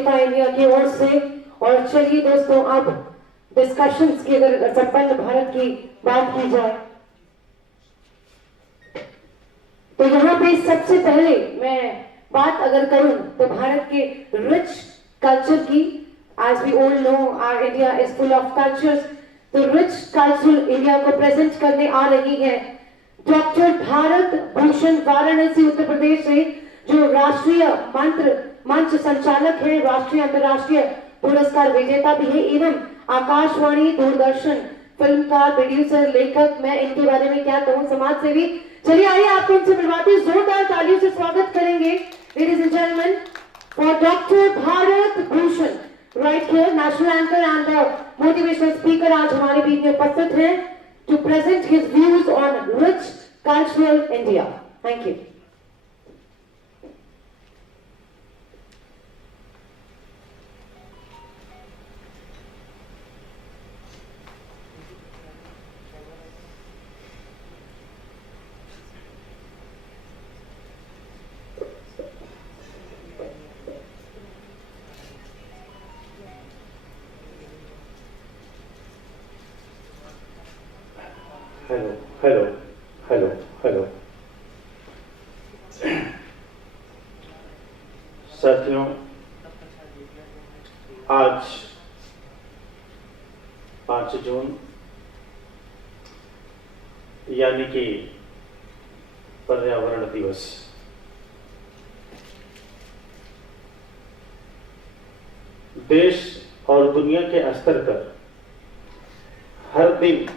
India की ओर से। और चलिए दोस्तों, अब डिस्कशंस की अगर संपन्न भारत की बात की जाए तो यहाँ पे सबसे पहले मैं बात अगर करूं तो भारत के रिच कल्चर की। As we all know, our India is full of cultures. तो रिच कल्चरल इंडिया को प्रेजेंट करने आ रही है डॉक्टर भारत भूषण, वाराणसी उत्तर प्रदेश से, जो राष्ट्रीय मंच संचालक है, राष्ट्रीय अंतर्राष्ट्रीय पुरस्कार विजेता भी है, एवं आकाशवाणी दूरदर्शन फिल्मकार, प्रोड्यूसर, लेखक। मैं इनके बारे में क्या कहूँ, समाज सेवी। चलिए आइए आपको इनसे मिलवाते हैं, जोरदार तालियों से स्वागत करेंगे ladies and gentleman for doctor Bharat Bhushan. Right here national anchor and motivational speaker आज हमारे बीच में उपस्थित हैं to present his views on rich cultural India. Thank you. Hello hello hello hello साथियों, आज 5 जून यानी कि पर्यावरण दिवस। देश और दुनिया के स्तर पर हर दिन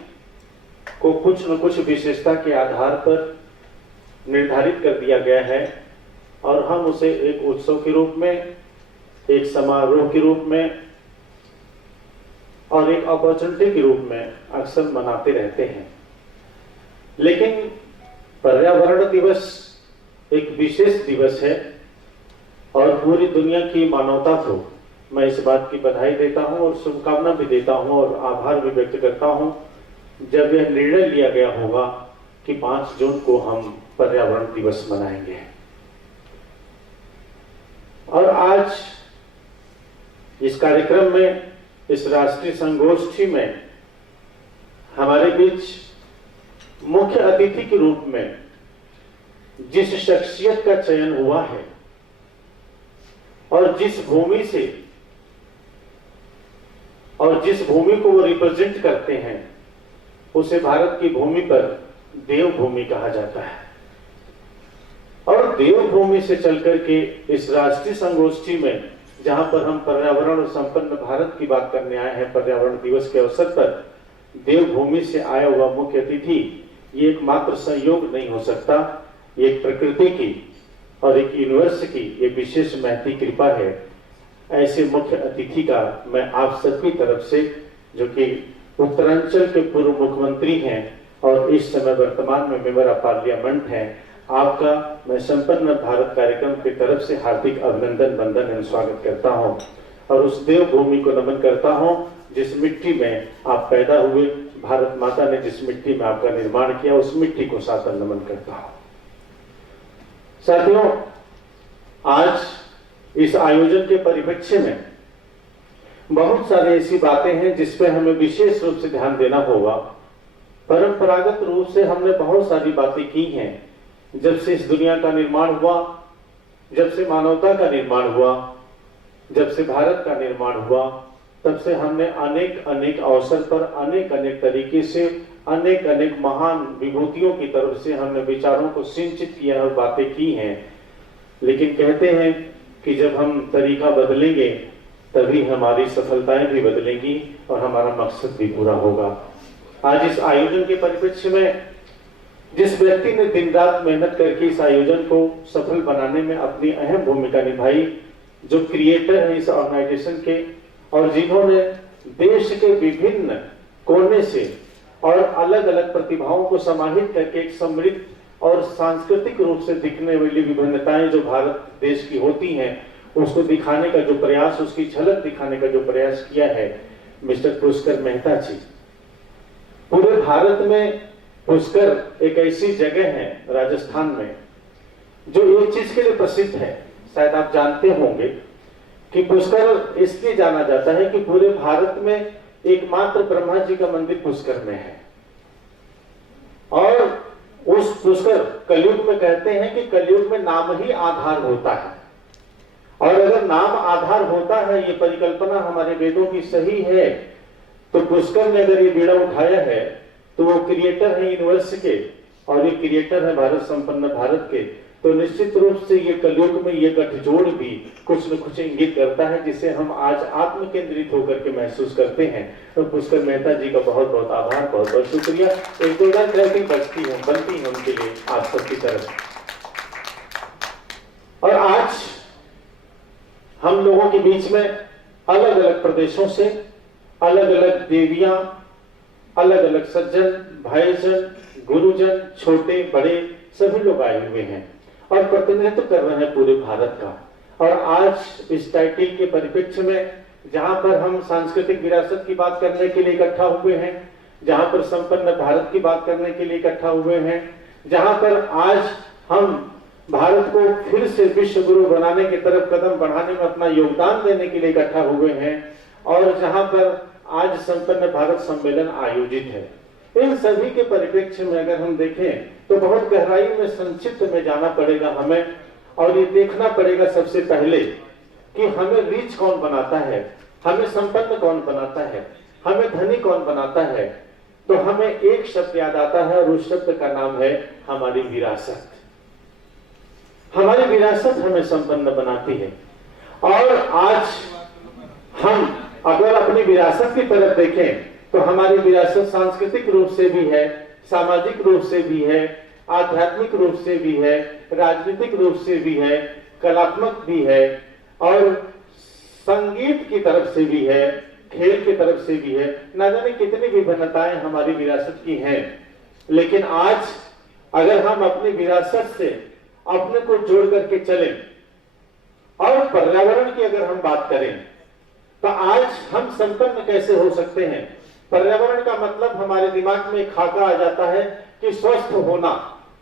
को कुछ न कुछ विशेषता के आधार पर निर्धारित कर दिया गया है और हम उसे एक उत्सव के रूप में, एक समारोह के रूप में और एक अपॉर्चुनिटी के रूप में अक्सर मनाते रहते हैं। लेकिन पर्यावरण दिवस एक विशेष दिवस है और पूरी दुनिया की मानवता को मैं इस बात की बधाई देता हूं और शुभकामना भी देता हूं और आभार भी व्यक्त करता हूं जब यह निर्णय लिया गया होगा कि 5 जून को हम पर्यावरण दिवस मनाएंगे। और आज इस कार्यक्रम में, इस राष्ट्रीय संगोष्ठी में हमारे बीच मुख्य अतिथि के रूप में जिस शख्सियत का चयन हुआ है और जिस भूमि से और जिस भूमि को वो रिप्रेजेंट करते हैं, उसे भारत की भूमि पर देवभूमि कहा जाता है। और देवभूमि से चलकर के इस राष्ट्रीय संगोष्ठी में, जहां पर हम पर्यावरण संपन्न भारत की बात करने आए हैं, पर्यावरण दिवस के अवसर पर देवभूमि से आया हुआ मुख्य अतिथि, ये एकमात्र संयोग नहीं हो सकता। ये एक प्रकृति की और एक यूनिवर्स की ये विशेष महती कृपा है। ऐसे मुख्य अतिथि का मैं आप सबकी तरफ से, जो कि उत्तरांचल के पूर्व मुख्यमंत्री हैं और इस समय वर्तमान में मेंबर ऑफ पार्लियामेंट हैं, आपका मैं संपन्न भारत कार्यक्रम की तरफ से हार्दिक अभिनंदन, वंदन एवं स्वागत करता हूं और उस देवभूमि को नमन करता हूं जिस मिट्टी में आप पैदा हुए, भारत माता ने जिस मिट्टी में आपका निर्माण किया, उस मिट्टी को सादर नमन करता हूं। साथियों, आज इस आयोजन के परिप्रेक्ष्य में बहुत सारी ऐसी बातें हैं जिस पे हमें विशेष रूप से ध्यान देना होगा। परंपरागत रूप से हमने बहुत सारी बातें की हैं। जब से इस दुनिया का निर्माण हुआ, जब से मानवता का निर्माण हुआ, जब से भारत का निर्माण हुआ, तब से हमने अनेक अनेक अवसर पर अनेक अनेक तरीके से अनेक अनेक महान विभूतियों की तरफ से हमने विचारों को सिंचित किया और बातें की हैं। लेकिन कहते हैं कि जब हम तरीका बदलेंगे तभी हमारी सफलताएं भी बदलेंगी और हमारा मकसद भी पूरा होगा। आज इस आयोजन के परिप्रेक्ष्य में जिस व्यक्ति ने दिन रात मेहनत करके इस आयोजन को सफल बनाने में अपनी अहम भूमिका निभाई, जो क्रिएटर है इस ऑर्गेनाइजेशन के और जिन्होंने देश के विभिन्न कोने से और अलग अलग प्रतिभाओं को समाहित करके एक समृद्ध और सांस्कृतिक रूप से दिखने वाली विभिन्नताएं जो भारत देश की होती हैं, उसको दिखाने का जो प्रयास, उसकी झलक दिखाने का जो प्रयास किया है मिस्टर पुष्कर मेहता जी। पूरे भारत में पुष्कर एक ऐसी जगह है राजस्थान में जो एक चीज के लिए प्रसिद्ध है, शायद आप जानते होंगे कि पुष्कर इसलिए जाना जाता है कि पूरे भारत में एकमात्र ब्रह्मा जी का मंदिर पुष्कर में है। और उस पुष्कर कलयुग में कहते हैं कि कलयुग में नाम ही आधार होता है, और अगर नाम आधार होता है, ये परिकल्पना हमारे वेदों की सही है, तो पुष्कर ने अगर ये बीड़ा उठाया है तो वो क्रिएटर है यूनिवर्स के, और ये क्रिएटर है भारत संपन्न भारत के। तो निश्चित रूप से ये कलयुग में ये गठजोड़ भी कुछ न कुछ इंगित करता है, जिसे हम आज आत्म केंद्रित होकर के महसूस करते हैं। तो पुष्कर मेहता जी का बहुत बहुत आभार, बहुत बहुत शुक्रिया। एक दो बार ट्रैकिंग बनती है उनके लिए आप सबकी तरफ। और आज हम लोगों के बीच में अलग अलग प्रदेशों से अलग अलग देवियां, अलग अलग सज्जन, भाईजन, गुरुजन, छोटे बड़े सभी लोग आए हुए हैं और प्रतिनिधित्व कर रहे हैं पूरे भारत का। और आज इस टाइटल के परिप्रेक्ष्य में जहां पर हम सांस्कृतिक विरासत की बात करने के लिए इकट्ठा हुए हैं, जहां पर संपन्न भारत की बात करने के लिए इकट्ठा हुए हैं, जहां पर आज हम भारत को फिर से विश्व गुरु बनाने की तरफ कदम बढ़ाने में अपना योगदान देने के लिए इकट्ठा हुए हैं, और जहां पर आज संपन्न भारत सम्मेलन आयोजित है, इन सभी के परिप्रेक्ष्य में अगर हम देखें तो बहुत गहराई में संक्षिप्त में जाना पड़ेगा हमें, और ये देखना पड़ेगा सबसे पहले कि हमें रीच कौन बनाता है, हमें संपन्न कौन बनाता है, हमें धनी कौन बनाता है। तो हमें एक शब्द याद आता है और उस शब्द का नाम है हमारी विरासत। हमारी विरासत हमें संपन्न बनाती है। और आज हम अगर अपनी विरासत की तरफ देखें तो हमारी विरासत सांस्कृतिक रूप से भी है, सामाजिक रूप से भी है, आध्यात्मिक रूप से भी है, राजनीतिक रूप से भी है, कलात्मक भी है, और संगीत की तरफ से भी है, खेल की तरफ से भी है। न जाने कितनी विभिन्नताएं हमारी विरासत की हैं, लेकिन आज अगर हम अपनी विरासत से अपने को जोड़ करके चलें और पर्यावरण की अगर हम बात करें तो आज हम संपन्न कैसे हो सकते हैं। पर्यावरण का मतलब हमारे दिमाग में एक खाका आ जाता है कि स्वस्थ होना,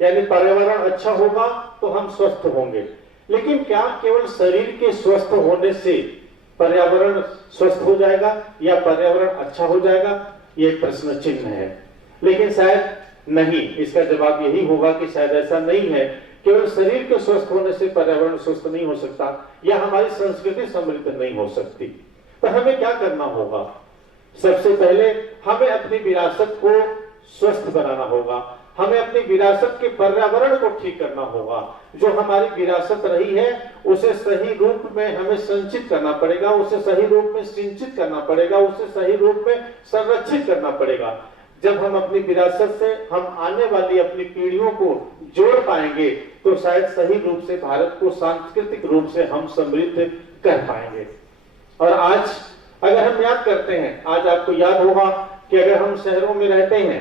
यानी पर्यावरण अच्छा होगा तो हम स्वस्थ होंगे। लेकिन क्या केवल शरीर के स्वस्थ होने से पर्यावरण स्वस्थ हो जाएगा या पर्यावरण अच्छा हो जाएगा, ये प्रश्न चिन्ह है। लेकिन शायद नहीं, इसका जवाब यही होगा कि शायद ऐसा नहीं है। केवल शरीर के स्वस्थ होने से पर्यावरण स्वस्थ नहीं हो सकता, या हमारी संस्कृति समृद्ध नहीं हो सकती। तो हमें क्या करना होगा? सबसे पहले हमें अपनी विरासत को स्वस्थ बनाना होगा, हमें अपनी विरासत के पर्यावरण को ठीक करना होगा। जो हमारी विरासत रही है उसे सही रूप में हमें संचित करना पड़ेगा, उसे सही रूप में सिंचित करना पड़ेगा, उसे सही रूप में संरक्षित करना पड़ेगा। जब हम अपनी विरासत से हम आने वाली अपनी पीढ़ियों को जोड़ पाएंगे तो शायद सही रूप से भारत को सांस्कृतिक रूप से हम समृद्ध कर पाएंगे। और आज अगर हम याद करते हैं, आज आपको याद होगा कि अगर हम शहरों में रहते हैं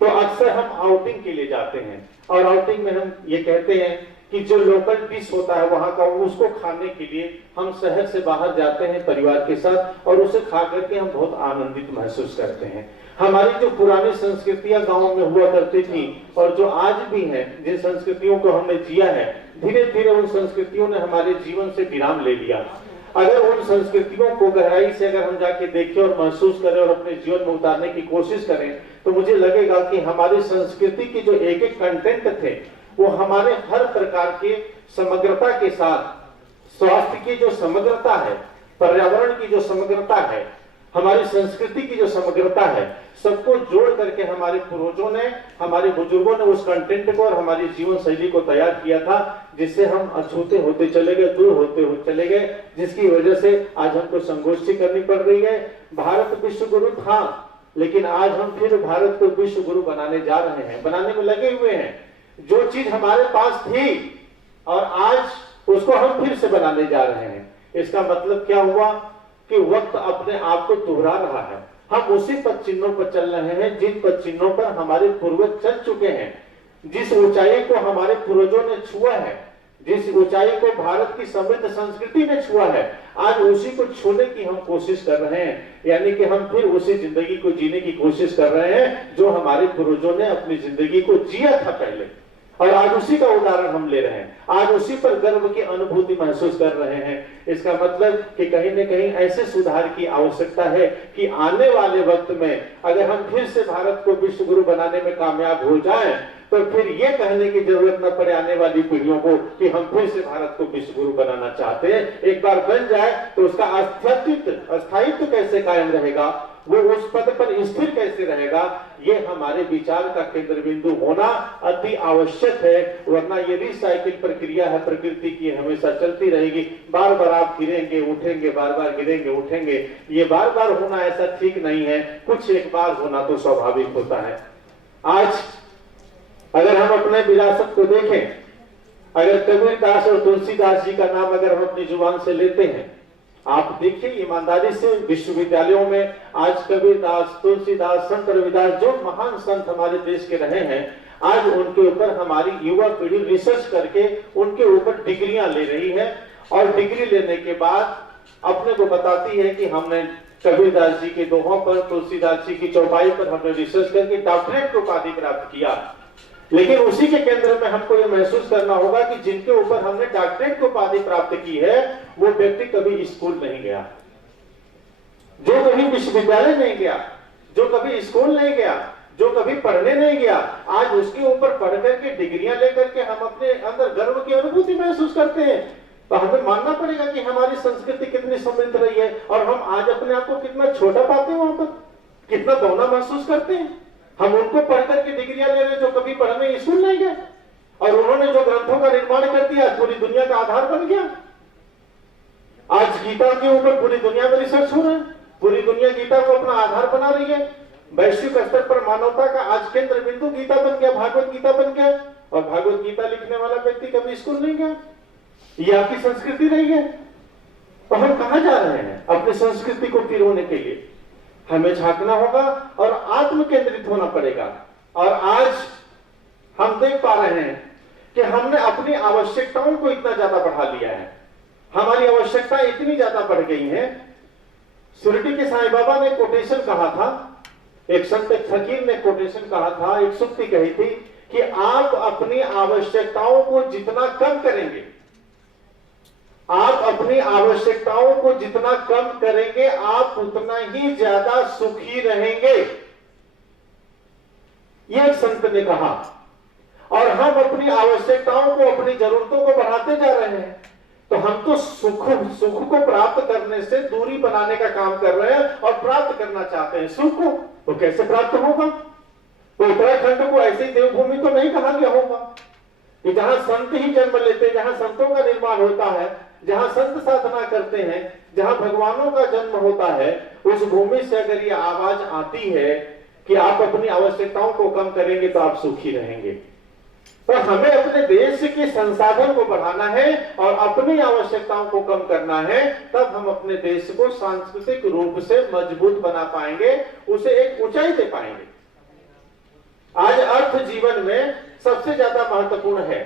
तो अक्सर हम आउटिंग के लिए जाते हैं, और आउटिंग में हम ये कहते हैं कि जो लोकल डिश होता है वहां का, उसको खाने के लिए हम शहर से बाहर जाते हैं परिवार के साथ, और उसे खा करके हम बहुत आनंदित महसूस करते हैं। हमारी जो पुरानी संस्कृतियां गांवों में हुआ करती थी और जो आज भी हैं, जिन संस्कृतियों को हमने जिया है, धीरे धीरे उन संस्कृतियों ने हमारे जीवन से विराम ले लिया। अगर उन संस्कृतियों को गहराई से अगर हम जाके देखें और महसूस करें और अपने जीवन में उतारने की कोशिश करें तो मुझे लगेगा कि हमारी संस्कृति के जो एक एक कंटेंट थे वो हमारे हर प्रकार के समग्रता के साथ, स्वास्थ्य की जो समग्रता है, पर्यावरण की जो समग्रता है, हमारी संस्कृति की जो समग्रता है, सबको जोड़ करके हमारे पूर्वजों ने, हमारे बुजुर्गों ने उस कंटेंट को और हमारी जीवन शैली को तैयार किया था, जिससे हम अछूते होते चले गए, दूर होते चले गए, जिसकी वजह से आज हमको संगोष्ठी करनी पड़ रही है। भारत विश्व गुरु था, लेकिन आज हम फिर भारत को विश्व गुरु बनाने जा रहे हैं, बनाने में लगे हुए हैं। जो चीज हमारे पास थी और आज उसको हम फिर से बनाने जा रहे हैं। इसका मतलब क्या हुआ कि वक्त अपने आप को दोहरा रहा है। हम उसी पद चिन्हों पर चल रहे हैं जिन पद चिन्हों पर हमारे पूर्वज चल चुके हैं। जिस ऊंचाई को हमारे पूर्वजों ने छुआ है, जिस ऊंचाई को भारत की समृद्ध संस्कृति ने छुआ है, आज उसी को छूने की हम कोशिश कर रहे हैं। यानी कि हम फिर उसी जिंदगी को जीने की कोशिश कर रहे हैं जो हमारे पूर्वजों ने अपनी जिंदगी को जिया था पहले। और आज उसी का उदाहरण हम ले रहे हैं, आज उसी पर गर्व की अनुभूति महसूस कर रहे हैं। इसका मतलब कि कहीं न कहीं ऐसे सुधार की आवश्यकता है कि आने वाले वक्त में अगर हम फिर से भारत को विश्व गुरु बनाने में कामयाब हो जाएं, तो फिर ये कहने की जरूरत न पड़े आने वाली पीढ़ियों को कि हम फिर से भारत को विश्व गुरु बनाना चाहते हैं। एक बार बन जाए तो उसका अस्थायित्व कैसे कायम रहेगा, वो उस पद पर स्थिर कैसे रहेगा, ये हमारे विचार का केंद्र बिंदु होना अति आवश्यक है। वरना ये रिसाइकिल प्रक्रिया है प्रकृति की, हमेशा चलती रहेगी। बार बार आप गिरेंगे उठेंगे, बार बार गिरेंगे उठेंगे। ये बार बार होना ऐसा ठीक नहीं है, कुछ एक बार होना तो स्वाभाविक होता है। आज अगर हम अपने विरासत को देखें, अगर कबीरदास और तुलसीदास जी का नाम अगर हम अपनी जुबान से लेते हैं, आप देखिए ईमानदारी से विश्वविद्यालयों में आज कबीरदास, तुलसीदास, संत रविदास, जो महान संत हमारे देश के रहे हैं, आज उनके ऊपर हमारी युवा पीढ़ी रिसर्च करके उनके ऊपर डिग्रियां ले रही है और डिग्री लेने के बाद अपने को बताती है कि हमने कबीरदास जी के दोहों पर, तुलसीदास जी की चौपाई पर हमने रिसर्च करके डॉक्टरेट की उपाधि प्राप्त किया। लेकिन उसी के केंद्र में हमको यह महसूस करना होगा कि जिनके ऊपर हमने डॉक्टरेट की उपाधि प्राप्त की है, वो व्यक्ति कभी स्कूल नहीं गया, जो कभी विश्वविद्यालय नहीं गया, जो कभी स्कूल नहीं गया, जो कभी पढ़ने नहीं गया, आज उसके ऊपर पढ़ करके डिग्रियां लेकर के हम अपने अंदर गर्व की अनुभूति महसूस करते हैं। तो हमें मानना पड़ेगा कि हमारी संस्कृति कितनी समृद्ध रही है और हम आज अपने आप को कितना छोटा पाते हैं, वहां पर कितना बौना महसूस करते हैं। हम उनको पढ़ करके डिग्रियां ले रहे जो कभी पढ़ने स्कूल नहीं गए, और उन्होंने जो ग्रंथों का निर्माण कर दिया पूरी दुनिया का आधार बन गया। आज गीता के ऊपर पूरी दुनिया में रिसर्च हो रहा है, पूरी दुनिया गीता को अपना आधार बना रही है। वैश्विक स्तर पर मानवता का आज केंद्र बिंदु गीता बन गया, भागवत गीता बन गया, और भागवत गीता लिखने वाला व्यक्ति कभी स्कूल नहीं गया। ये आपकी संस्कृति रही है। तो हम कहां जा रहे हैं? अपनी संस्कृति को पिरोने के लिए हमें झांकना होगा और आत्म केंद्रित होना पड़ेगा। और आज हम देख पा रहे हैं कि हमने अपनी आवश्यकताओं को इतना ज्यादा बढ़ा लिया है, हमारी आवश्यकता इतनी ज्यादा बढ़ गई है। शिरडी के साईं बाबा ने कोटेशन कहा था, एक संत एक फकीर ने कोटेशन कहा था, एक सुक्ति कही थी कि आप अपनी आवश्यकताओं को जितना कम करेंगे, आप अपनी आवश्यकताओं को जितना कम करेंगे, आप उतना ही ज्यादा सुखी रहेंगे, यह एक संत ने कहा। और हम अपनी आवश्यकताओं को, अपनी जरूरतों को बढ़ाते जा रहे हैं, तो हम तो सुख को प्राप्त करने से दूरी बनाने का काम कर रहे हैं और प्राप्त करना चाहते हैं सुख को। तो कैसे प्राप्त होगा? तो उत्तराखंड को ऐसी देवभूमि तो नहीं कहा गया होगा कि जहां संत ही जन्म लेते हैं, जहां संतों का निर्माण होता है, जहां संत साधना करते हैं, जहां भगवानों का जन्म होता है, उस भूमि से अगर ये आवाज आती है कि आप अपनी आवश्यकताओं को कम करेंगे तो आप सुखी रहेंगे। तो हमें अपने देश के संसाधन को बढ़ाना है और अपनी आवश्यकताओं को कम करना है, तब हम अपने देश को सांस्कृतिक रूप से मजबूत बना पाएंगे, उसे एक ऊंचाई दे पाएंगे। आज अर्थ जीवन में सबसे ज्यादा महत्वपूर्ण है,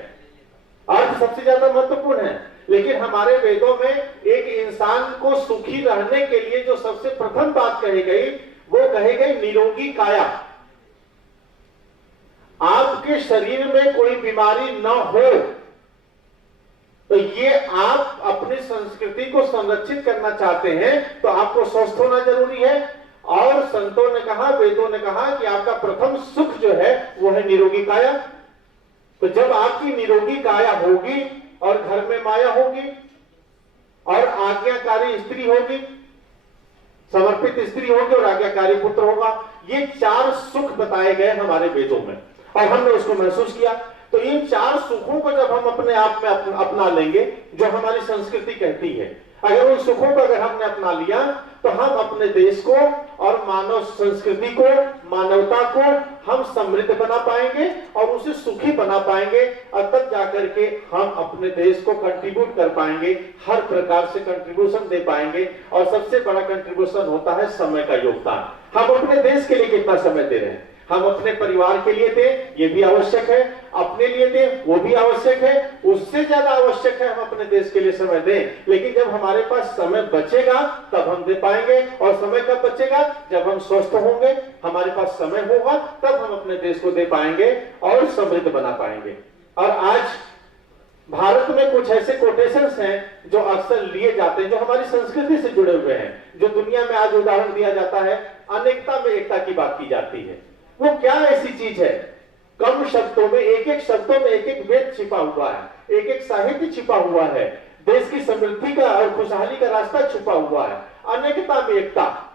अर्थ सबसे ज्यादा महत्वपूर्ण है, लेकिन हमारे वेदों में एक इंसान को सुखी रहने के लिए जो सबसे प्रथम बात कही गई, वो कही गई निरोगी काया। आपके शरीर में कोई बीमारी न हो, तो ये आप अपनी संस्कृति को संरक्षित करना चाहते हैं तो आपको स्वस्थ होना जरूरी है। और संतों ने कहा, वेदों ने कहा कि आपका प्रथम सुख जो है वो है निरोगी काया। तो जब आपकी निरोगी काया होगी और घर में माया होगी और आज्ञाकारी स्त्री होगी, समर्पित स्त्री होगी और आज्ञाकारी पुत्र होगा, ये चार सुख बताए गए हमारे वेदों में और हमने उसको महसूस किया। तो इन चार सुखों को जब हम अपने आप में अपना लेंगे, जो हमारी संस्कृति कहती है, अगर उन सुखों को अगर हमने अपना लिया तो हम अपने देश को और मानव संस्कृति को, मानवता को हम समृद्ध बना पाएंगे और उसे सुखी बना पाएंगे। और तब जाकर के हम अपने देश को कंट्रीब्यूट कर पाएंगे, हर प्रकार से कंट्रीब्यूशन दे पाएंगे। और सबसे बड़ा कंट्रीब्यूशन होता है समय का योगदान। हम अपने देश के लिए कितना समय दे रहे हैं, हम अपने परिवार के लिए दें, ये भी आवश्यक है, अपने लिए दें, वो भी आवश्यक है, उससे ज्यादा आवश्यक है हम अपने देश के लिए समय दें। लेकिन जब हमारे पास समय बचेगा तब हम दे पाएंगे। और समय कब बचेगा? जब हम स्वस्थ होंगे, हमारे पास समय होगा, तब हम अपने देश को दे पाएंगे और समृद्ध बना पाएंगे। और आज भारत में कुछ ऐसे कोटेशंस हैं जो अक्सर लिए जाते हैं, जो हमारी संस्कृति से जुड़े हुए हैं, जो दुनिया में आज उदाहरण दिया जाता है, अनेकता में एकता की बात की जाती है। वो क्या ऐसी चीज है? कम शब्दों में, एक एक शब्दों में एक एक वेद छिपा हुआ है, एक एक साहित्य छिपा हुआ है, देश की समृद्धि का और खुशहाली का रास्ता छुपा हुआ है, अनेकता में एकता।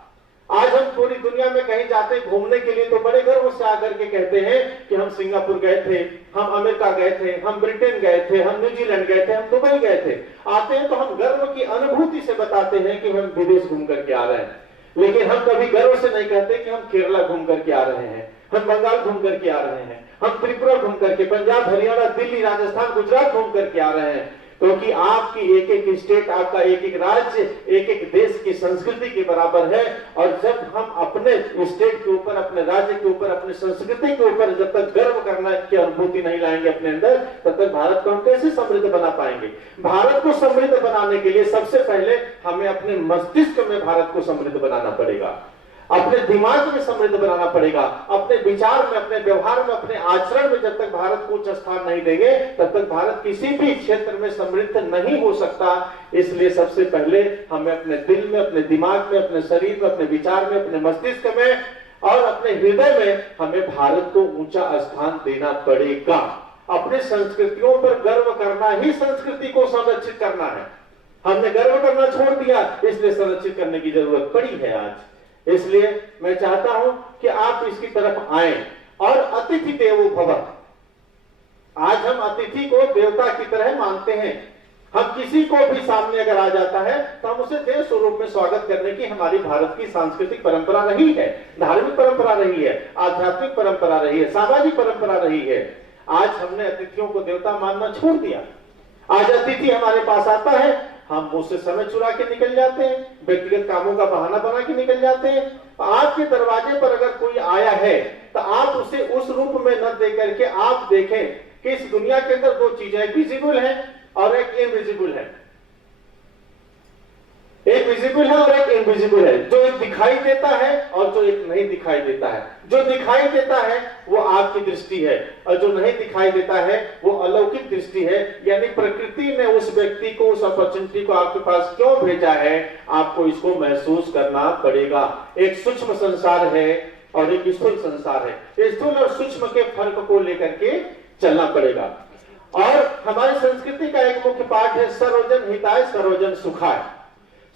आज हम पूरी दुनिया में कहीं जाते हैं घूमने के लिए तो बड़े गर्व से आकर के कहते हैं कि हम सिंगापुर गए थे, हम अमेरिका गए थे, हम ब्रिटेन गए थे, हम न्यूजीलैंड गए थे, हम दुबई गए थे। आते हैं तो हम गर्व की अनुभूति से बताते हैं कि हम विदेश घूम करके आ रहे हैं, लेकिन हम कभी गर्व से नहीं कहते कि हम केरला घूम करके आ रहे हैं, हम बंगाल घूम करके आ रहे हैं, हम त्रिपुरा घूम करके, पंजाब, हरियाणा, दिल्ली, राजस्थान, गुजरात घूम करके आ रहे हैं। क्योंकि आपकी एक एक स्टेट, आपका एक एक राज्य, एक एक देश की संस्कृति के बराबर है। और जब हम अपने स्टेट के ऊपर, अपने राज्य के ऊपर, अपनी संस्कृति के ऊपर जब तक गर्व करना की अनुभूति नहीं लाएंगे अपने अंदर, तब तक भारत को हम कैसे समृद्ध बना पाएंगे? भारत को समृद्ध बनाने के लिए सबसे पहले हमें अपने मस्तिष्क में भारत को समृद्ध बनाना पड़ेगा, अपने दिमाग में समृद्ध बनाना पड़ेगा, अपने विचार में, अपने व्यवहार में, अपने आचरण में जब तक भारत को उच्च स्थान नहीं देंगे तब तक भारत किसी भी क्षेत्र में समृद्ध नहीं हो सकता। इसलिए सबसे पहले हमें अपने दिल में, अपने दिमाग में, अपने शरीर में, अपने विचार में, अपने मस्तिष्क में और अपने हृदय में हमें भारत को ऊंचा स्थान देना पड़ेगा। अपने संस्कृतियों पर गर्व करना ही संस्कृति को संरक्षित करना है। हमने गर्व करना छोड़ दिया, इसलिए संरक्षित करने की जरूरत पड़ी है आज। इसलिए मैं चाहता हूं कि आप इसकी तरफ आए और अतिथि देवो भव। आज हम अतिथि को देवता की तरह मानते हैं। हम किसी को भी सामने अगर आ जाता है तो हम उसे देव स्वरूप में स्वागत करने की हमारी भारत की सांस्कृतिक परंपरा रही है, धार्मिक परंपरा रही है, आध्यात्मिक परंपरा रही है, सामाजिक परंपरा रही है। आज हमने अतिथियों को देवता मानना छोड़ दिया। आज अतिथि हमारे पास आता है, हम उससे समय चुरा के निकल जाते हैं, व्यक्तिगत कामों का बहाना बना के निकल जाते हैं। आपके दरवाजे पर अगर कोई आया है तो आप उसे उस रूप में न देख करके आप देखें कि इस दुनिया के अंदर दो चीजें, एक विजिबल है और एक इनविजिबल है। एक विजिबल है और एक इनविजिबल है, जो एक दिखाई देता है और जो एक नहीं दिखाई देता है। जो दिखाई देता है वो आपकी दृष्टि है और जो नहीं दिखाई देता है वो अलौकिक दृष्टि है। यानी प्रकृति ने उस व्यक्ति को, उस अपॉर्चुनिटी को आपके पास क्यों भेजा है, आपको इसको महसूस करना पड़ेगा। एक सूक्ष्म संसार है और एक स्थूल संसार है। स्थूल और सूक्ष्म के फर्क को लेकर के चलना पड़ेगा। और हमारी संस्कृति का एक मुख्य पाठ है सर्वजन हिताय सर्वजन सुखाय।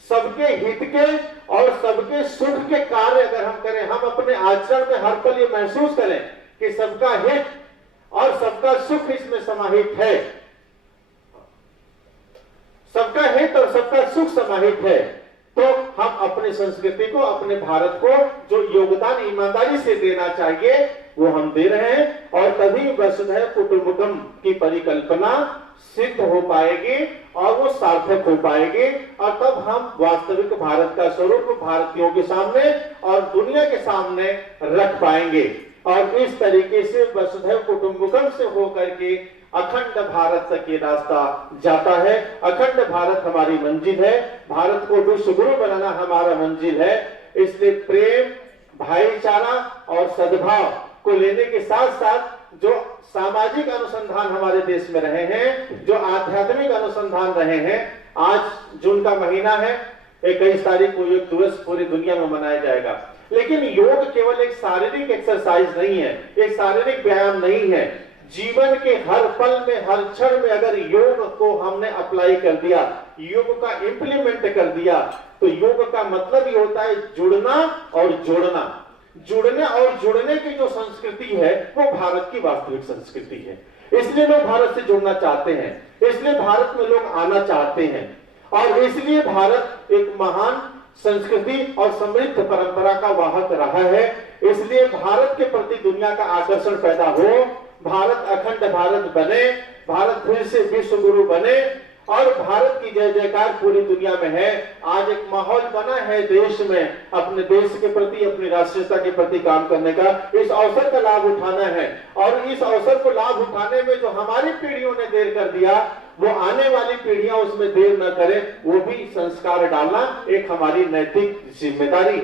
सबके हित के और सबके सुख के कार्य अगर हम करें, हम अपने आचरण में हर पल ये महसूस करें कि सबका हित और सबका सुख इसमें समाहित है, सबका हित और सबका सुख समाहित है, तो हम अपनी संस्कृति को, अपने भारत को जो योगदान ईमानदारी से देना चाहिए वो हम दे रहे हैं। और तभी वसुधैव कुटुंबकम की परिकल्पना सिद्ध हो पाएगी और वो सार्थक हो पाएगी। और तब हम वास्तविक भारत का स्वरूप भारतीयों के सामने और दुनिया के सामने रख पाएंगे। और इस तरीके से वसुधैव कुटुंबकम से होकर के अखंड भारत तक ये रास्ता जाता है। अखंड भारत हमारी मंजिल है, भारत को विश्व गुरु बनाना हमारा मंजिल है। इसलिए प्रेम, भाईचारा और सद्भाव को लेने के साथ साथ जो सामाजिक अनुसंधान हमारे देश में रहे हैं, जो आध्यात्मिक अनुसंधान रहे हैं, आज जून का महीना है, 21 तारीख को योग दिवस पूरी दुनिया में मनाया जाएगा। लेकिन योग केवल एक शारीरिक एक्सरसाइज नहीं है, एक शारीरिक व्यायाम नहीं है। जीवन के हर पल में, हर क्षण में अगर योग को हमने अप्लाई कर दिया, योग का इंप्लीमेंट कर दिया, तो योग का मतलब ये होता है जुड़ना और जोड़ना। जुड़ने और जुड़ने की जो संस्कृति है वो भारत की वास्तविक संस्कृति है। इसलिए लोग भारत से जुड़ना चाहते हैं, इसलिए भारत में लोग आना चाहते हैं और इसलिए भारत एक महान संस्कृति और समृद्ध परंपरा का वाहक रहा है। इसलिए भारत के प्रति दुनिया का आकर्षण पैदा हो, भारत अखंड भारत बने, भारत फिर से विश्व गुरु बने और भारत की जय जयकार पूरी दुनिया में है। आज एक माहौल बना है देश में अपने देश के प्रति, अपनी राष्ट्रीयता के प्रति काम करने का। इस अवसर का लाभ उठाना है और इस अवसर को लाभ उठाने में जो हमारी पीढ़ियों ने देर कर दिया, वो आने वाली पीढ़ियां उसमें देर न करें, वो भी संस्कार डालना एक हमारी नैतिक जिम्मेदारी है।